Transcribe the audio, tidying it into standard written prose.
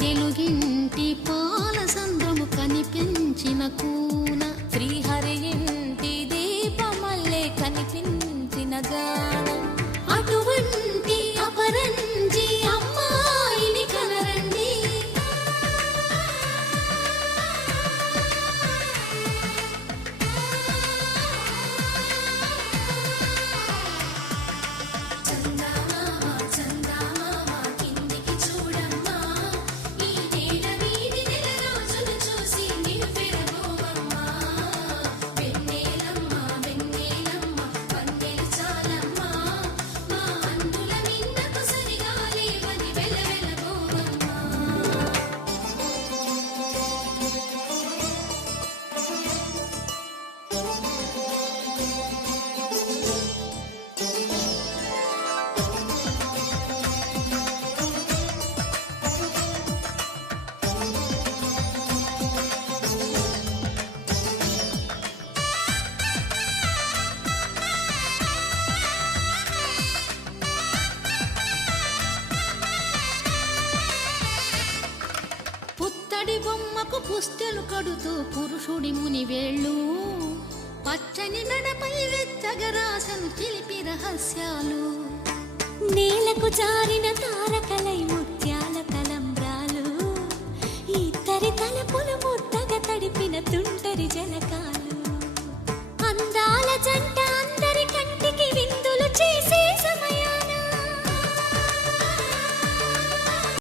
తెలుగింటి పాల సంద్రము కనిపించిన కూన శ్రీహరి ఇంటి దీపమల్లే కనిపించిన జాన అటువంటి అపరంజి అమ్మాయిని కనరండి. పుత్తడి బొమ్మకు పుస్తెలు కడుతూ పురుషుడి ముని వేళ్ళు పచ్చని నడపై వెచ్చగరాసను చిలిపి రహస్యాలు నేలకు జారిన తారకలై ముత్యాల తలంబ్రాలు ఇద్దరి తలపులు